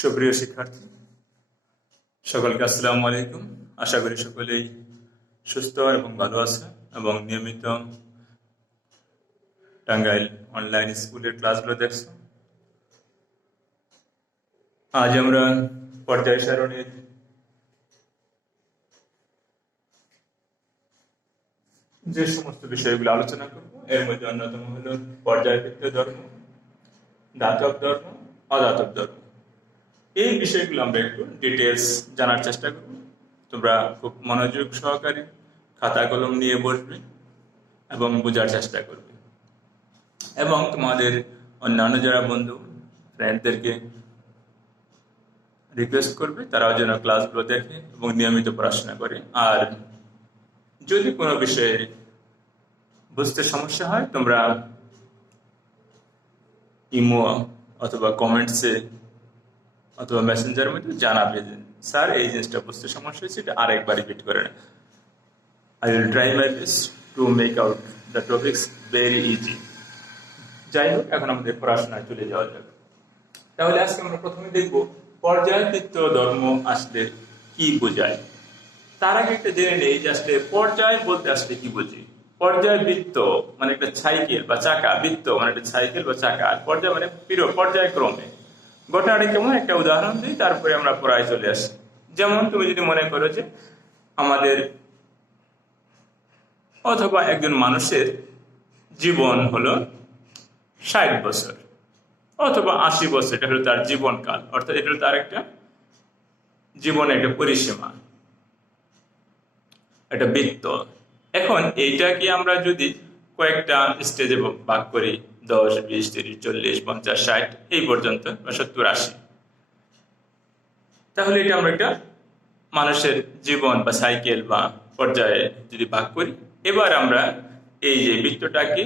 সুপ্রিয় শিক্ষার্থী সকলকে আসসালামু আলাইকুম। আশা করি সকলেই সুস্থ এবং ভালো আছে এবং নিয়মিত টাঙ্গাইল অনলাইন স্কুলের ক্লাসগুলো দেখছো। আজ আমরা পর্যায় সারণীর যে সমস্ত বিষয়গুলো আলোচনা করব এর মধ্যে অন্যতম হলো পর্যায়বৃত্ত ধর্ম, দাতব ধর্ম, অদাতব ধর্ম। এই বিষয়গুলো আমরা একটু ডিটেলস জানার চেষ্টা করব। তোমরা খুব মনোযোগ সহকারে খাতা কলম নিয়ে বসবে এবং বোঝার চেষ্টা করবে এবং তোমাদের অন্যান্য যারা বন্ধু ফ্রেন্ডদেরকে রিকোয়েস্ট করবে তারাও যেন ক্লাসগুলো দেখে এবং নিয়মিত পড়াশোনা করে। আর যদি কোনো বিষয়ে বুঝতে সমস্যা হয় তোমরা ইমো অথবা কমেন্টসে অথবা মেসেঞ্জারের মধ্যে জানাবে যে স্যার এই জিনিসটা বুঝতে সমস্যা হয়েছে, এটা আরেকবার রিপিট করে না। I will try my best to make out the topics very easy. যাই হোক, এখন আমাদের পড়াশোনায় চলে যাওয়া যাবে। তাহলে আজকে আমরা প্রথমে দেখব পর্যায়বৃত্ত ধর্ম আসলে কি বোঝায়। তার আগে একটা জেনে নেই যে আসলে পর্যায় বলতে আসলে কি বুঝি। পর্যায়বৃত্ত মানে একটা সাইকেল বা চাকা, বৃত্ত মানে একটা সাইকেল বা চাকা, আর পর্যায় মানে পর্যায়ক্রমে। ঘটনাটা কেমন একটা উদাহরণ দিই, তারপরে আমরা পড়ায় চলে আসি। যেমন তুমি যদি মনে করো যে আমাদের অথবা একজন মানুষের জীবন হলো 60 বছর অথবা 80 বছর, এটা হলো তার জীবনকাল, অর্থাৎ এটা হলো তার একটা জীবনের একটা পরিসীমা, একটা বৃত্ত। এখন এইটাকে আমরা যদি কয়েকটা স্টেজে ভাগ করি, 10, 20, 30, 40, 50, 60 এই পর্যন্ত, 70, 80, তাহলে এটা আমরা একটা মানুষের জীবন বা সাইকেল বা পর্যায়ে যদি ভাগ করি। এবার আমরা এই যে বৃত্তটাকে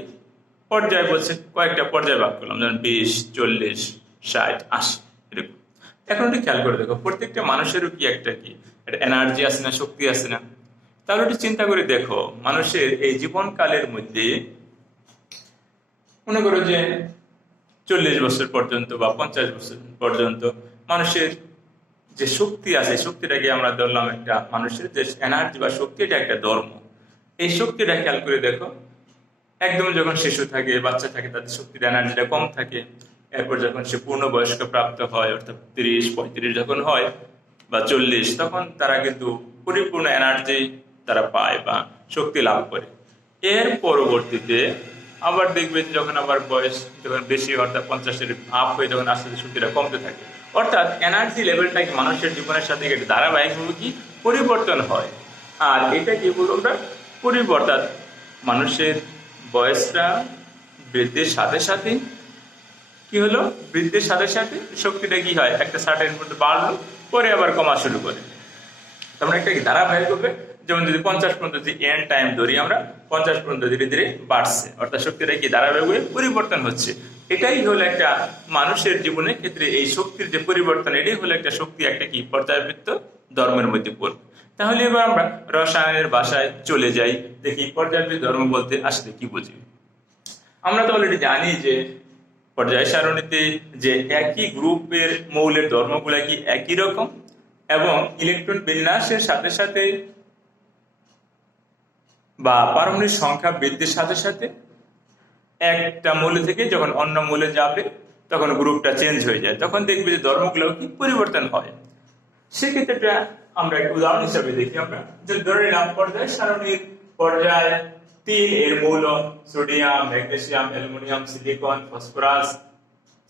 পর্যায় বলছে, কয়েকটা পর্যায়ে ভাগ করলাম, যেমন 20, 40, 60, 80 এরকম। এখন একটু খেয়াল করে দেখো, প্রত্যেকটা মানুষেরও কি একটা এনার্জি আছে না, শক্তি আছে না। তাহলে একটু চিন্তা করে দেখো, মানুষের এই জীবনকালের মধ্যে মনে করো যে 40 বছর পর্যন্ত বা 50 বছর পর্যন্ত মানুষের যে শক্তি আছে, শক্তিটাকে আমরা ধরলাম একটা মানুষের যে এনার্জি বা শক্তি, এটা একটা ধর্ম। এই শক্তিটা খেয়াল করে দেখো, একদম যখন শিশু থাকে, বাচ্চা থাকে, তাদের শক্তির এনার্জিটা কম থাকে। এরপর যখন সে পূর্ণবয়স্ক প্রাপ্ত হয়, অর্থাৎ 30, 35 যখন হয় বা 40, তখন তারা কিন্তু পরিপূর্ণ এনার্জি তারা পায় বা শক্তি লাভ করে। এর পরবর্তীতে আবার দেখবে যখন আবার বয়স যখন বেশি, অর্থাৎ 50-এর আপ হয়ে যখন আস্তে আস্তে শক্তিটা কমতে থাকে, অর্থাৎ এনার্জি লেভেলটা মানুষের জীবনের সাথে ধারাবাহিকভাবে কি পরিবর্তন হয়। আর এটা কি বলবো আমরা, পরিবর্তন। মানুষের বয়সটা বৃদ্ধির সাথে সাথে কি হলো, বৃদ্ধির সাথে সাথে শক্তিটা কি হয়, একটা সার্টেন মধ্যে বাড়লো, পরে আবার কমা শুরু করে। তারপরে একটা ধারাবাহিক হবে। যেমন যদি 50 পর্যন্ত যদি এন্ড টাইম ধরি আমরা, 50 পর্যন্ত ধীরে ধীরে বাড়ছে, অর্থাৎ শক্তিটা কি ধারাবাহিকভাবে পরিবর্তন হচ্ছে। এটাই হলো একটা মানুষের জীবনের ক্ষেত্রে এই শক্তির যে পরিবর্তন, এটাই হলো একটা শক্তি, একটা কি পর্যায়বৃত্ত ধর্মের মধ্যে পড়বে। তাহলে এবার আমরা রসায়নের ভাষায় চলে যাই, দেখি পর্যায়বৃত্ত ধর্ম বলতে আসলে কি বুঝি। আমরা তো অলরেডি জানি যে পর্যায় সারণীতে যে একই গ্রুপের মৌলের ধর্মগুলা কি একই রকম, এবং ইলেকট্রন বিন্যাসের সাথে সাথে বা পারমাণবিক সংখ্যা বৃদ্ধির সাথে সাথে একটা মৌল থেকে যখন অন্য মৌলে যাবে তখন গ্রুপটা চেঞ্জ হয়ে যায়, তখন দেখবে যে ধর্মগুলো কি পরিবর্তন হয়। সেক্ষেত্রে আমরা একটা উদাহরণ হিসাবে দেখি, আমরা যে ধরে নিলাম পর্যায় সারণীর পর্যায় 3 এর মৌল sodium, magnesium, aluminium, silicon, phosphorus,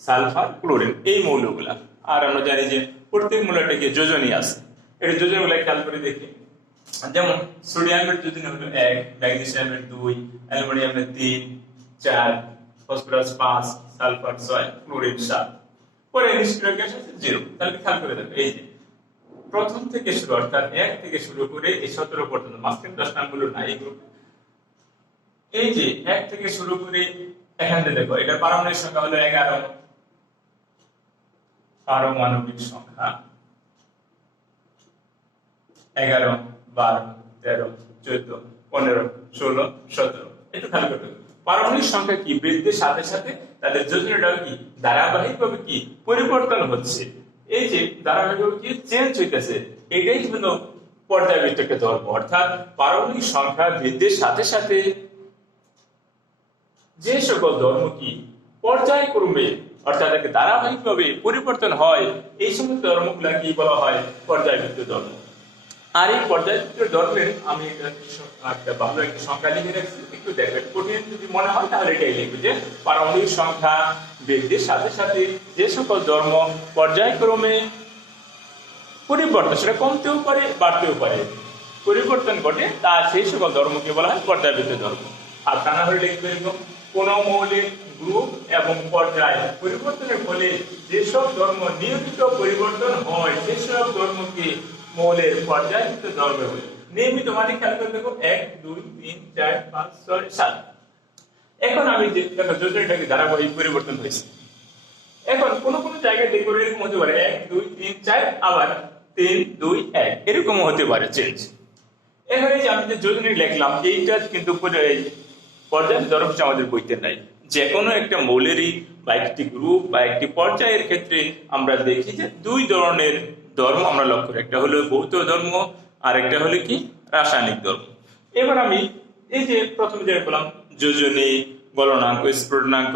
sulphur, chlorine, এই মৌলগুলা। আর আমরা জানি যে প্রত্যেক মৌলটাকে যোজনী আছে, এই যোজনীগুলা খেয়াল করে দেখি। যেমন সোডিয়ামের যোজনী হলো 1, ম্যাগনেসিয়ামের 2, অ্যালুমিনিয়ামের 3, 4, ফসফরাস 5, সালফার 6, ক্লোরিন 7, পরে নিষ্ক্রিয় গ্যাস আছে 0। তাহলে খেয়াল করে দেখো, এই যে প্রথম থেকে শুরু, অর্থাৎ 1 থেকে শুরু করে এই 17 পর্যন্ত, মাঝখানে 10 নামগুলো নাই এই গ্রুপে। এই যে 1 থেকে শুরু করে এখানে দেখো, এটা পারমাণবিক সংখ্যা হলো 11, পারমাণবিক সংখ্যা 11, 12, 13, 14, 15, 16, 17। একটু খেয়াল করতে হবে, পারমাণবিক সংখ্যা কি বৃদ্ধির সাথে সাথে তাদের যোজনীটাও কি ধারাবাহিকভাবে কি পরিবর্তন হচ্ছে। এই যে ধারাবাহিকভাবে কি চেঞ্জ হইতেছে, এটাই হলো পর্যায়বৃত্ত একটা ধর্ম। অর্থাৎ পারমাণবিক সংখ্যা বৃদ্ধির সাথে সাথে যে সকল ধর্ম কি পর্যায়ক্রমে অর্থাৎ ধারাবাহিকভাবে পরিবর্তন হয়, এই সমস্ত ধর্মগুলা কি বলা হয়? পর্যায়বৃত্ত ধর্ম। আর এই পর্যায়বৃত্ত ধর্মের আমি একটা ভালো একটা সংখ্যা লিখে রাখছি, একটু দেখবেন, কঠিন যদি মনে হয় তাহলে এটাই লিখবে যে পারমাণবিক সংখ্যা বৃদ্ধির সাথে সাথে যে সকল ধর্ম পর্যায়ক্রমে পরিবর্তন, সেটা কমতেও পারে বাড়তেও পারে, পরিবর্তন ঘটে, তা সেই সকল ধর্মকে বলা হয় পর্যায়বৃত্ত ধর্ম। আর তা না হলে লিখবে এরকম, কোন মৌলিক গ্রুপ এবং পর্যায় পরিবর্তনের ফলে যেসব ধর্ম নিয়মিত পরিবর্তন হয় সেসব ধর্মকে মৌলের পর্যায়বৃত্ত ধর্ম বলে। নিয়মিত মানে খেয়াল করে দেখো 1 2 3 4 5 6 7। এখন আমি যে দেখো যোজনাটাকে ধারাবাহিক পরিবর্তন হয়েছে। এখন কোন কোন জায়গায় দেখো এরকম হতে পারে 1 2 3 4 আবার 3 2 1 এরকম হতে পারে চেঞ্জ। এখানে যে আমি যে যোজনা লিখলাম এইটা কিন্তু পর্যায় ধর্ম আমাদের বইতে নাই। যে কোনো একটা মৌলেরই বা একটি গ্রুপ বা একটি পর্যায়ের ক্ষেত্রে আমরা দেখি যে দুই ধরনের ধর্ম আমরা লক্ষ্য করি, একটা হলো ভৌত ধর্ম আর একটা হলো কি রাসায়নিক ধর্ম। এবার আমি এই যে প্রথমে যেটা বললাম যোজনী, গলনাঙ্ক, স্ফুটনাঙ্ক,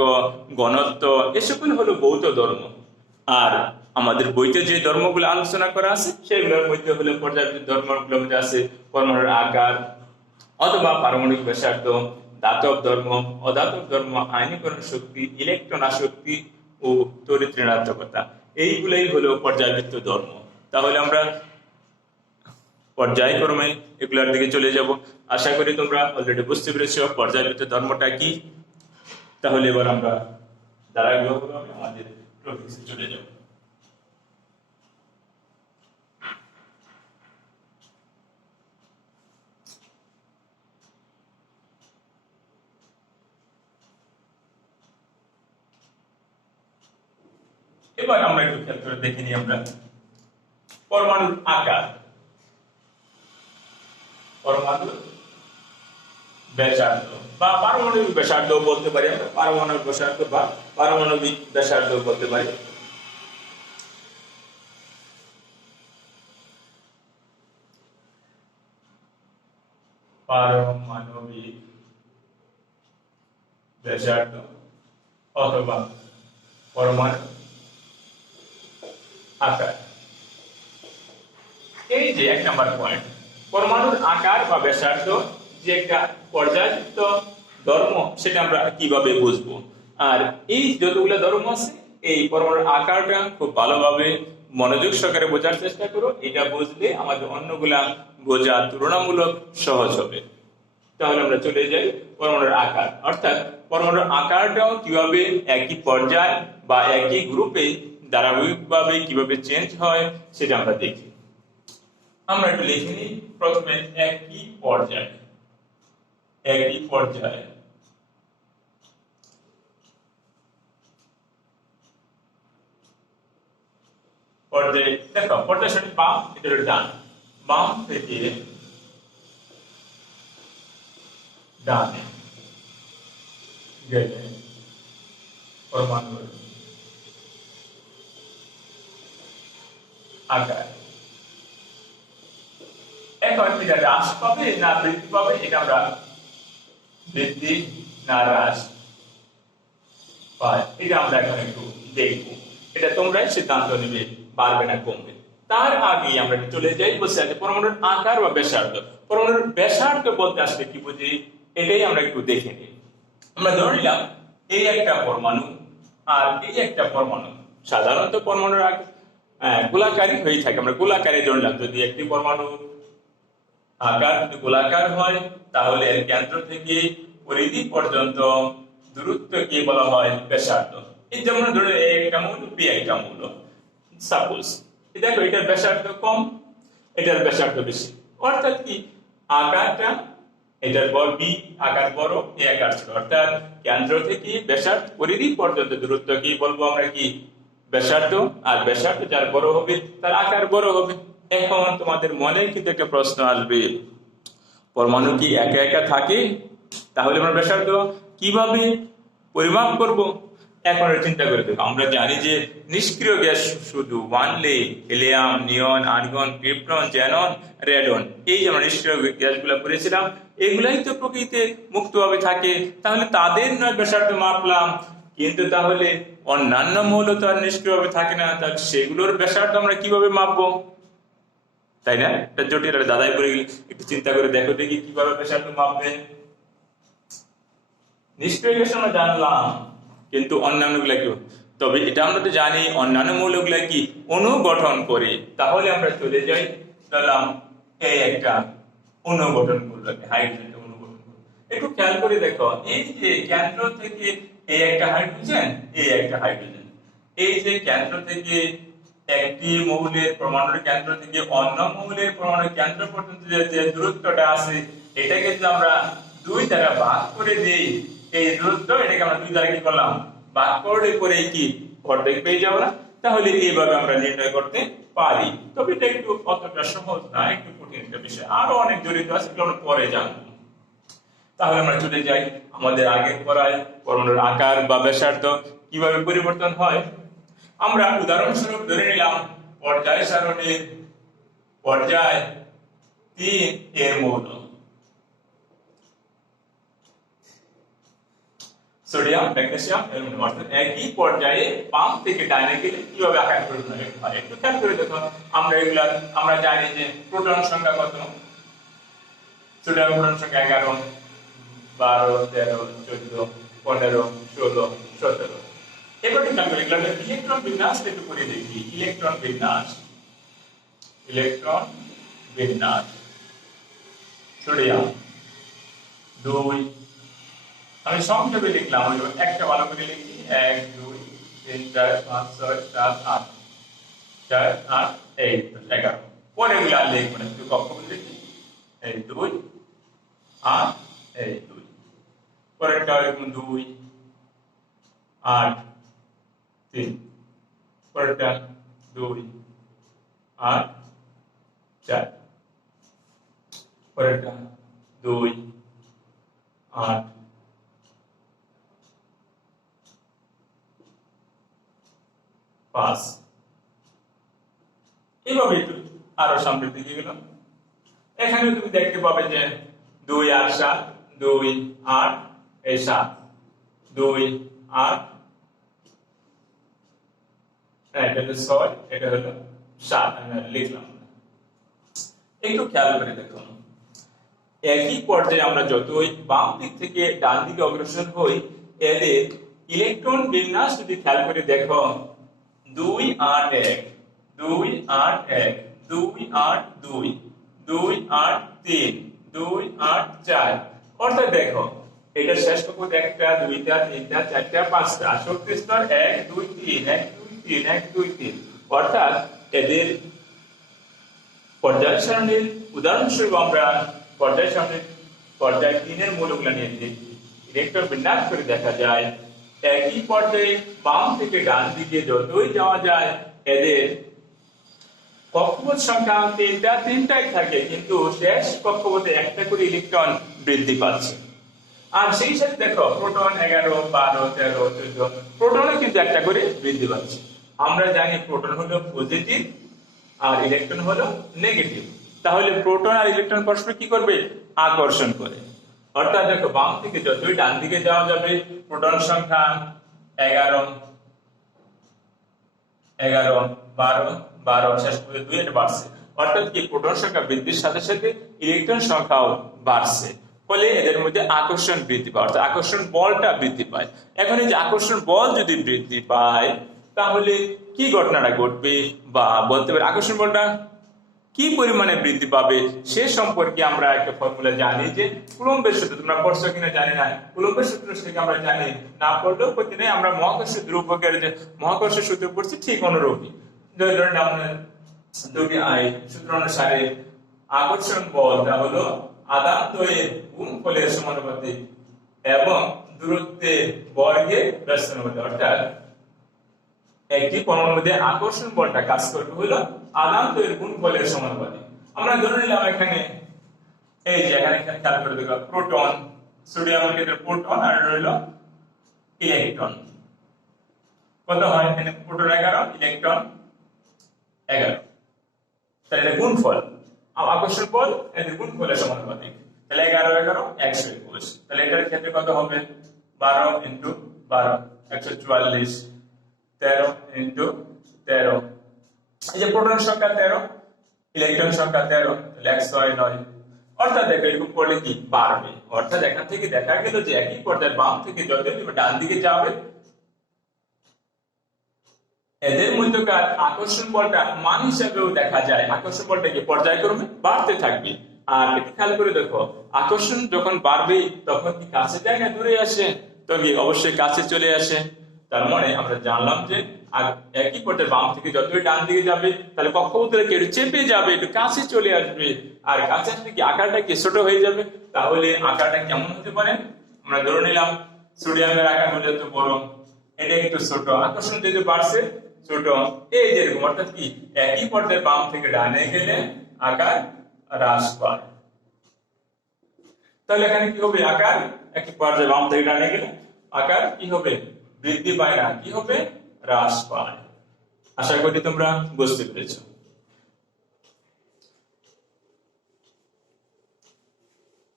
ঘনত্ব, এসকল হলো ভৌত ধর্ম। আর আমাদের বইতে যে ধর্মগুলো আলোচনা করা আছে সেগুলোর মধ্যে হলো পর্যায়বৃত্ত ধর্মগুলোর মধ্যে আছে পরমাণুর আকার অথবা পারমাণবিক ব্যাসার্ধ, ধাতব ধর্ম, অধাতব ধর্ম, আয়নীকরণ শক্তি, ইলেকট্রন আসক্তি ও তড়িৎ ঋণাত্মকতা। এইগুলাই হলো পর্যায়বৃত্ত ধর্ম। তাহলে আমরা পর্যায়ক্রমে এগুলোর দিকে চলে যাব। আশা করি তোমরা অলরেডি বুঝতে পেরেছো পর্যায়বৃত্ত ধর্মটা কি। তাহলে এবার আমরা ধারাবাহিকভাবে আমাদের টপিকসে চলে যাব। এবার আমরা একটু খেয়াল করে দেখে নিই আমরা পরমাণুর আকার, পরমাণুর ব্যাসার্ধ বা পারমাণবিক ব্যাসার্ধ বলতে পারি আমরা, পারমাণবিক ব্যাসার্ধ বা পারমাণবিক ব্যাসার্ধ বলতে পারি। পারমাণবিক ব্যাসার্ধ অথবা পরমাণু আকার। এই যে 1 নম্বর পয়েন্ট, পরমাণুর আকার বা ব্যাসার্ধ যে একটা পর্যায়বৃত্ত ধর্ম সেটা আমরা কিভাবে বুঝবো। আর এই যতগুলো ধর্ম আছে এই পরমাণুর আকারটা খুব ভালোভাবে মনোযোগ সহকারে বোঝার চেষ্টা করো। এটা বুঝলে আমাদের অন্যগুলা বোঝা তুলনামূলক সহজ হবে। তাহলে আমরা চলে যাই পরমাণুর আকার, অর্থাৎ পরমাণুর আকারটাও কিভাবে একই পর্যায় বা একই গ্রুপে ধারাবাহিকভাবে কিভাবে চেঞ্জ হয় সেটা আমরা দেখি। আমরা একটু লিখে নিই প্রথমে একই পর্যায়। একই পর্যায় পর্যায়ে দেখো পর্যায় সঠিক বাম, এটা হলো ডান, বাম থেকে ডানে গেলে পরমাণুর আকার। এখন এটা হ্রাস পাবে না বৃদ্ধি পাবে, এটা আমরা বৃদ্ধি না হ্রাস পায় এটা আমরা এখন একটু দেখবো। এটা তোমরাই সিদ্ধান্ত নিবে বাড়বে না কমবে। তার আগে আমরা চলে যাই বসে আছে পরমাণুর আকার বা ব্যাসার্ধ। পরমাণুর ব্যাসার্ধ বলতে আসলে কি বুঝি এটাই আমরা একটু দেখে নিই। আমরা ধরে নিলাম এই একটা পরমাণু আর এই একটা পরমাণু। সাধারণত পরমাণুর গোলাকারী হয়ে থাকে, আমরা গোলাকারে ধরে নিলাম। যদি একটি পরমাণু আকার যদি গোলাকার হয় তাহলে এর কেন্দ্র থেকে পরিধি পর্যন্ত দূরত্বকে বলা হয় ব্যাসার্ধ। এই যেমন ধরো এ একটা মৌল, বি একটা মৌল, সাপোজ দেখো এটার ব্যাসার্ধ কম, এটার ব্যাসার্ধ বেশি, অর্থাৎ কি আকারটা এটার বড়, বি আকার বড়, এ আকার ছোট, অর্থাৎ কেন্দ্র থেকে ব্যাসার্ধ পরিধি পর্যন্ত দূরত্ব কি বলবো আমরা কি ব্যাসার্ধ। আর ব্যাসার্ধ যার বড় হবে তার আকার বড় হবে। এখন তোমাদের মনে কিন্তু একটা প্রশ্ন আসবে, পরমাণু কি একা একা থাকে? তাহলে আমরা ব্যাসার্ধ কিভাবে পরিমাপ করব? এখন চিন্তা করে দেখো, আমরা জানি যে নিষ্ক্রিয় গ্যাস শুধু ওয়ানলি হিলিয়াম, নিয়ন, আর্গন, ক্রিপ্টন, জ্যানন, রেডন, এই যে আমরা নিষ্ক্রিয় গ্যাসগুলো পড়েছিলাম, এগুলাই তো প্রকৃতিতে মুক্তভাবে থাকে। তাহলে তাদের নয় ব্যাসার্ধ মাপলাম, কিন্তু তাহলে অন্যান্য মৌল তো আর নিষ্ক্রিয়ভাবে থাকে না, তাহলে সেগুলোর ব্যাসার্ধ আমরা কিভাবে মাপবো? তাই না? এটা জটিল, দাদাই পড়ে গেলে একটু চিন্তা করে দেখো দেখি কিভাবে ব্যাসার্ধ মাপবে। নিষ্ক্রিয় গ্যাস আমরা জানলাম, কিন্তু অন্যান্য গুলা কি? তবে এটা আমরা তো জানি অন্যান্য মৌলগুলা কি অণু গঠন করে। তাহলে আমরা চলে যাই, ধরলাম এই একটা অণু গঠন করলো, হাইড্রোজেন অণু গঠন করলো। একটু খেয়াল করে দেখো, এই যে কেন্দ্র থেকে এই একটা হাইড্রোজেন, এই একটা হাইড্রোজেন, এই যে কেন্দ্র থেকে একটি মৌলের পরমাণুর কেন্দ্র থেকে অন্য মৌলের পরমাণুর কেন্দ্র পর্যন্ত যে দূরত্বটা আছে, এটাকে যদি আমরা 2 দ্বারা ভাগ করে দেই, এই দূরত্ব, এটাকে আমরা 2 দ্বারা কি করলাম, ভাগ করে করে কি অর্ধেক পেয়ে যাবো না? তাহলে এইভাবে আমরা নির্ণয় করতে পারি। তবে এটা একটু অতটা সহজ না, একটু কঠিন একটা বিষয়, আরো অনেক জড়িত আছে, এগুলো আমরা পরে জানবো। তাহলে আমরা চলে যাই আমাদের আগের পড়ায়, পরমাণুর আকার বা ব্যাসার্ধ কিভাবে পরিবর্তন হয়। আমরা উদাহরণস্বরূপ ধরে নিলাম পর্যায় সারণীর পর্যায় 3 এর মৌল সোডিয়াম, ম্যাগনেসিয়াম, অ্যালুমিনিয়াম, অর্থাৎ একই পর্যায়ে বাম থেকে ডানে গেলে কিভাবে আকার পরিবর্তন হয় একটু খেয়াল করে দেখো। আমরা জানি যে প্রোটন সংখ্যা কত, সোডিয়াম প্রোটন সংখ্যা 11, 12, 13, 14, 15, 16, 17। এবার খেয়াল করে ইলেকট্রন বিন্যাস একটু করে দেখি। ইলেকট্রন বিন্যাস সোডিয়াম 2, আমি সংক্ষেপে লিখলাম, একটা ভালো করে লিখি, 1, 2, 3, 4, 5, 6, 7, 8, 4, 8, 11। পরে গুলো আর লিখবো না, শুধু কক্ষপথ লিখি, 2, 8, 2। পরেরটা লিখুন 2, 8, 3। পরেরটা 2, 8, 4। পরেরটা 2, 8, 5। এইভাবে একটু আরো সামনের দিকে গেলাম। এখানে তুমি দেখতে পাবে যে 2, 8, 7, 2, 8, 7, 2, 8, এটা হলো 6, এটা হলো 7, আমি লিখলাম। একটু খেয়াল করে দেখুন, একই পর্যায়ে আমরা যতই বাম দিক থেকে ডান দিকে অগ্রসর হই, এদের ইলেকট্রন বিন্যাস যদি খেয়াল করে দেখো, 2, 8, 1, 2, 8, 1, 2, 8, 2, 2, 8, 3, 2, 8, 4। অর্থাৎ দেখো, এটা শেষ কক্ষপথ 1টা, 2টা, 3টা, 4টা, 5টা, শক্তি স্তর 1, 2, 3, 1, 2, 3, 1, 2, 3। অর্থাৎ এদের পর্যায় সারণীর উদাহরণস্বরূপ আমরা পর্যায় 3 এর মৌলগুলো নিয়ে দেখি। ইলেকট্রন বিন্যাস করে দেখা যায়, একই পর্যায়ে বাম থেকে ডান দিকে যতই যাওয়া যায়, এদের কক্ষপথ সংখ্যা 3টাই থাকে, কিন্তু শেষ কক্ষপথে একটা করে ইলেকট্রন বৃদ্ধি পাচ্ছে। আর সেই সাথে দেখো, প্রোটন 11, 12, 13, 14, প্রোটনও কিন্তু একটা করে বৃদ্ধি পাচ্ছে। আমরা জানি প্রোটন হলো পজিটিভ আর ইলেকট্রন হলো নেগেটিভ। তাহলে প্রোটন আর ইলেকট্রন পরস্পর কি করবে? আকর্ষণ করে। অর্থাৎ দেখো, বাম থেকে যতই ডান দিকে যাওয়া যাবে, প্রোটন সংখ্যা 11, 12, শেষ করে 2 এটা বাড়ছে। অর্থাৎ কি প্রোটন সংখ্যা বৃদ্ধির সাথে সাথে ইলেকট্রন সংখ্যাও বাড়ছে, ফলে এদের মধ্যে আকর্ষণ বৃদ্ধি পায়, অর্থাৎ আকর্ষণ বলটা বৃদ্ধি পায়। এখন এই যে আকর্ষণ বল যদি বৃদ্ধি পায়, তাহলে কি ঘটনাটা ঘটবে, বা বলতে পারি আকর্ষণ বলটা কি পরিমাণে বৃদ্ধি পাবে সে সম্পর্কে আমরা একটা ফর্মুলা জানি, যে কুলম্বের সূত্র। তোমরা পড়ছো কিনা জানি না, কুলম্বের সূত্র থেকে আমরা জানি, না পড়লেও ক্ষতি নেই, আমরা মহাকর্ষ ধ্রুবকের যে মহাকর্ষ সূত্র পড়ছি ঠিক অনুরূপী। ধরুন আমরা দুটি সূত্র অনুসারে আকর্ষণ বলটা হলো আদান দ্বয়ের গুণফলের সমানুপাতিক এবং দূরত্বের বর্গের ব্যস্তানুপাতিক। অর্থাৎ একটি পরমাণুর মধ্যে আকর্ষণ বলটা কাজ করবে হলো আদান দ্বয়ের গুণফলের সমানুপাতিক। আমরা ধরে নিলাম এখানে, এই যে এখানে খেয়াল করে দেখো, প্রোটন, সোডিয়ামের ক্ষেত্রে প্রোটন আর রইল ইলেকট্রন। কত হয়? এখানে প্রোটন 11, ইলেকট্রন 11, তাহলে এটা গুণফল। আকর্ষণ বল এদের গুণফলের সমানুপাতিক, তাহলে 11 11 121, তাহলে এটার ক্ষেত্রে কত হবে? 12 ইনটু 12 144, 13 ইনটু 13, এই যে প্রোটন সংখ্যা 13, ইলেকট্রন সংখ্যা 13, তাহলে 109। অর্থাৎ দেখো এরকম করলে কি বাড়বে, অর্থাৎ এখান থেকে দেখা গেল যে একই পর্যায়ের বাম থেকে যতই তুমি ডান দিকে যাবে এদের মধ্যকার আকর্ষণ বলটা মান হিসাবেও দেখা যায়, আকর্ষণ বলটা কি পর্যায়ক্রমে বাড়তে থাকবে। আর একটু খেয়াল করে দেখো, আকর্ষণ যখন বাড়বে তখন কি কাছে যায় না দূরে আসে? তো কি অবশ্যই কাছে চলে আসে। তার মানে আমরা জানলাম যে একই পর্যায়ে বাম থেকে যতই ডান দিকে যাবে তাহলে কক্ষপথটা একটু চেপে যাবে, একটু কাছে চলে আসবে। আর কাছে আসলে কি আকারটা কি ছোট হয়ে যাবে। তাহলে আকারটা কেমন হতে পারে? আমরা ধরে নিলাম সোডিয়ামের আকার হলে তো বড়, এটা একটু ছোট, আকর্ষণ যেহেতু বাড়ছে ছোট, এই যেরকম। অর্থাৎ কি একই পর্যায়ে বাম থেকে ডানে গেলে আকার হ্রাস পায়। তাহলে এখানে কি হবে? আকার একই পর্যায়ে বাম থেকে ডানে গেলে আকার কি হবে? বৃদ্ধি পায় না, কি হবে? হ্রাস পায়। আশা করি তোমরা বুঝতে পেরেছো।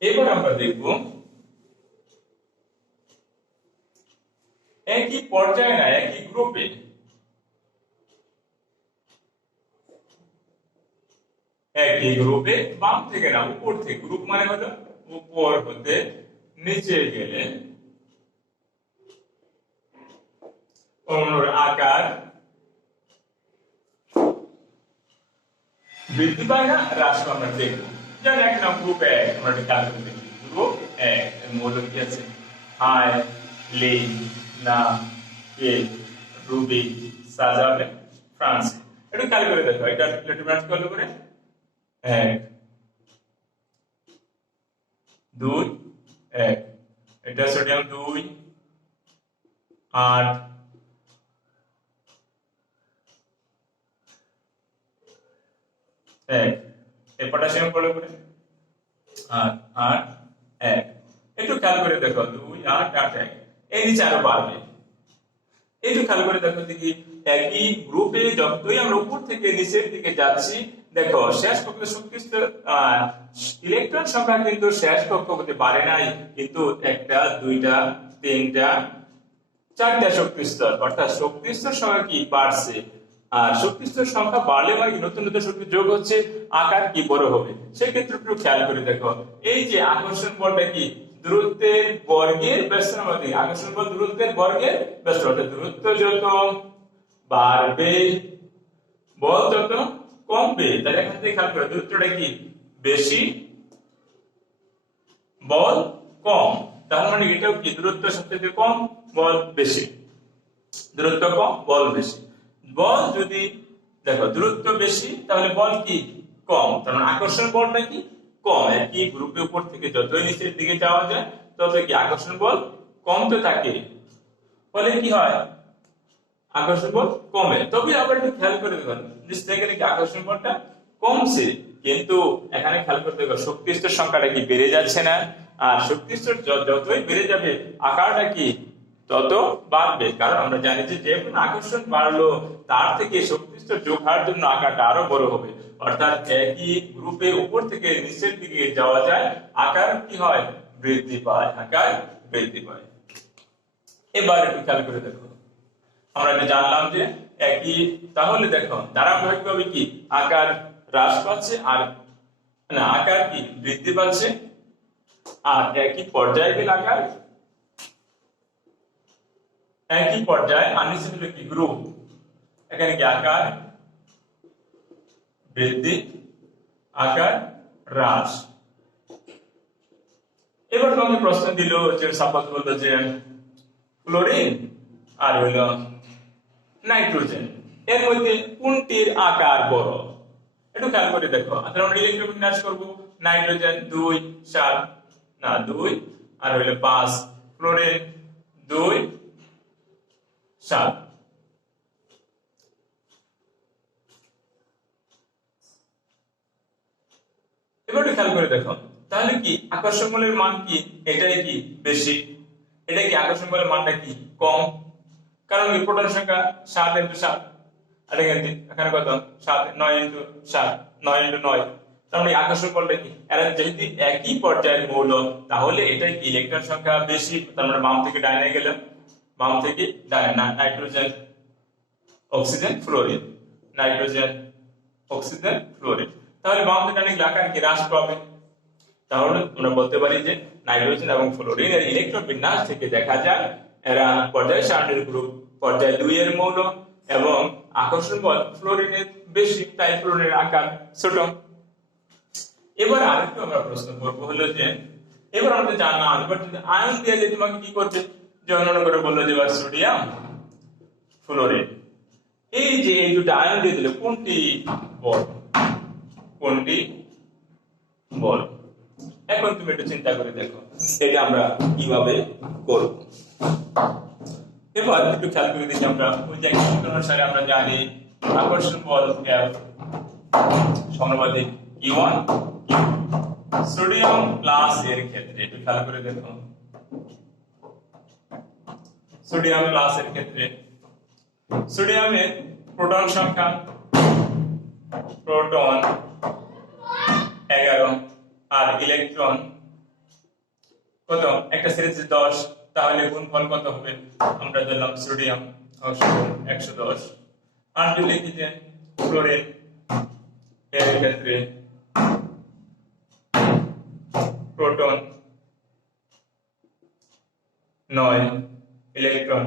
এবার আমরা দেখব একই পর্যায়ে না একই গ্রুপে একই গ্রুপে বাম থেকে না উপর থেকে, গ্রুপ মানে হলো উপর হতে নিচে গেলে অণুর আকার বৃদ্ধি পায় না হ্রাস পায়। আমরা দেখবো যেমন এক নাম গ্রুপ 1, আমরা একটা কাজ করে দেখি। গ্রুপ 1 এর মৌল কি আছে? হাই, লিন, না, কে, রুবি, সাজাবে, ফ্রান্স। একটু খেয়াল করে দেখো, এটা ইলেকট্রন ব্রাঞ্চ কল করে 1 2 1, এটা সোডিয়াম 2 8 1, এই পটাশিয়াম কল করে 8 8 1। একটু খেয়াল করে দেখো 2 8 8 1, এই নিচে আরো বাড়বে। একটু খেয়াল করে দেখো দেখি একই গ্রুপে যতই আমরা উপর থেকে নিচের দিকে যাচ্ছি, দেখো শেষ কক্ষপথে শক্তিস্তর ইলেকট্রন সংখ্যা কিন্তু শেষ কক্ষপথে বাড়ে নাই, কিন্তু একটা দুইটা তিনটা চারটা শক্তিস্তর, অর্থাৎ শক্তিস্তর সংখ্যা কি বাড়ছে। আর শক্তিস্তর সংখ্যা বাড়লে মানে নতুন নতুন শক্তি যোগ হচ্ছে, আকার কি বড় হবে। সেক্ষেত্রে একটু খেয়াল করে দেখো এই যে আকর্ষণ বলটা কি দূরত্বের বর্গের ব্যস্ত সমানুপাতিক। আকর্ষণ বল দূরত্বের বর্গের ব্যস্ত, অর্থাৎ দূরত্ব যত বাড়বে বল তত কমবে। তাহলে এখান থেকে খেয়াল করে দূরত্বটা কি বেশি, বল কম। তার মানে এটাও কি দূরত্ব সবচেয়ে কম, বল বেশি। দূরত্ব কম, বল বেশি। বল যদি দেখো দূরত্ব বেশি তাহলে বল কি কম, তার মানে আকর্ষণ বলটা কি কম। একই গ্রুপের উপর থেকে যতই নিচের দিকে যাওয়া যায় তত কি আকর্ষণ বল কমতে থাকে, ফলে কি হয় আকর্ষণ বল কমে। তবে আবার একটু খেয়াল করে দেখুন নিচ থেকে কি আকর্ষণ বলটা কমছে, কিন্তু এখানে খেয়াল করে দেখো শক্তিস্তর সংখ্যাটা কি বেড়ে যাচ্ছে না। আর শক্তিস্তর যতই বেড়ে যাবে আকারটা কি তত বাড়বে, কারণ আমরা জানি যে কোনো আকর্ষণ বাড়লো তার থেকে শক্তিস্তর যোগ হওয়ার জন্য আকারটা আরো বড় হবে। অর্থাৎ একই গ্রুপে উপর থেকে নিচের দিকে যাওয়া যায়, আকার কি হয় বৃদ্ধি পায়, আকার বৃদ্ধি পায়। এবার একটু খেয়াল করে দেখো আমরা এটা জানলাম যে একই, তাহলে দেখো ধারাবাহিকভাবে কি আকার হ্রাস পাচ্ছে আর না আকার কি বৃদ্ধি পাচ্ছে, আর একই পর্যায়ে গেলে আকার একই পর্যায়ে আনিসে হলো কি গ্রুপ, এখানে কি আকার বৃদ্ধি আকার হ্রাস। এবার তোমাকে প্রশ্ন দিল যে সাপোজ বললো যে ক্লোরিন আর হইল নাইট্রোজেন এর মধ্যে কোনটির আকার বড়। একটু খেয়াল করে দেখো, আমরা ইলেকট্রন বিন্যাস করব। নাইট্রোজেন 2 7 না 2 আর হইল 5, ক্লোরিন 2 7। এবার একটু খেয়াল করে দেখো তাহলে কি আকর্ষণ বলের মান কি এটাই কি বেশি, এটা কি আকর্ষণ বলের মানটা কি কম। কারণ কি প্রোটন সংখ্যা 7 ইনটু 7, আর এখানে কত 7 9 ইনটু 7 9 ইনটু 9, তার মানে আকর্ষণ বলটা কি, এরা যেহেতু একই পর্যায়ের মৌল তাহলে এটাই কি ইলেকট্রন সংখ্যা বেশি, তার মানে বাম থেকে ডানে গেলাম, বাম থেকে ডানে, nitrogen oxygen fluorine, nitrogen oxygen fluorine, তাহলে বাম থেকে ডানে গেলে আকার কি হ্রাস পাবে। তাহলে আমরা বলতে পারি যে নাইট্রোজেন এবং ফ্লোরিন এর ইলেকট্রন বিন্যাস থেকে দেখা যায় এরা পর্যায় সারণীর গ্রুপ পর্যায় 2 এর মৌল এবং আকর্ষণ বল ফ্লোরিনের বেশি, তাই ফ্লোরিনের আকার ছোট। এবার আরেকটু আমরা প্রশ্ন করব হলো যে এবার আমাদের জানলাম এবার যদি আয়ন দিয়ে যে তোমাকে কি করবে, যে অন্যান্য করে বললো যে এবার সোডিয়াম ফ্লোরিন, এই যে এই দুটো আয়ন দিয়ে দিলে কোনটি বল, কোনটি বল। এখন তুমি একটু চিন্তা করে দেখো এটা আমরা কিভাবে করব। এবার একটু খেয়াল করে দেখি আমরা ওই যে সূত্র অনুসারে আমরা জানি আকর্ষণ বল F সমানুপাতিক E1 সোডিয়াম প্লাস এর ক্ষেত্রে একটু খেয়াল করে দেখো, সোডিয়াম প্লাস এর ক্ষেত্রে সোডিয়ামের প্রোটন সংখ্যা প্রোটন 11 আর ইলেকট্রন কত, একটা সিরিজে 10, তাহলে গুণফল কত হবে, আমরা ধরলাম সোডিয়াম 110, আর যদি লিখি যে ফ্লোরিন এর ক্ষেত্রে প্রোটন 9 ইলেকট্রন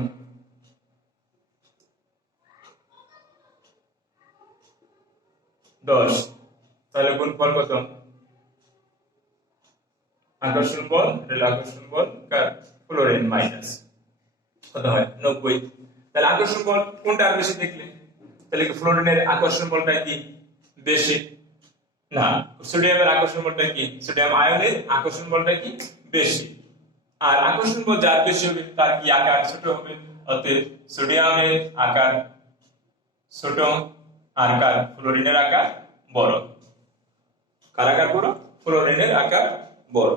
10, তাহলে গুণফল কত, আকর্ষণ বল আকর্ষণ বল ফ্লোরিন মাইনাস কত হয় 90, তাহলে আকর্ষণ বল কোনটা আর বেশি দেখলে, তাহলে কি ফ্লোরিনের আকর্ষণ বলটা কি বেশি, না সোডিয়ামের আকর্ষণ বলটা কি, সোডিয়াম আয়নের আকর্ষণ বলটা কি বেশি, আর আকর্ষণ বল যার বেশি হবে তার কি আকার ছোট হবে, অতএব সোডিয়ামের আকার ছোট আর কার ফ্লোরিনের আকার বড়, কার আকার বড়, ফ্লোরিনের আকার বড়।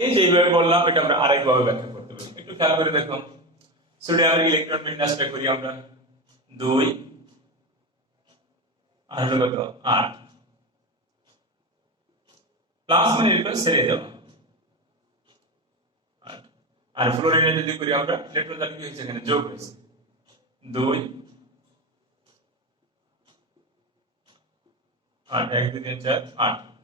এই যে এইভাবে বললাম এটা আমরা আরেকভাবে ব্যাখ্যা করতে পারি, একটু খেয়াল করে দেখো সোডিয়ামের ইলেকট্রন বিন্যাসটা করি আমরা 2 আর হলো কত 8, প্লাস মানে ইলেকট্রন ছেড়ে দেওয়া, আর ফ্লোরিনে যদি করি আমরা ইলেকট্রন তাহলে কি হয়েছে এখানে যোগ হয়েছে 2 8 1 2 3 4 8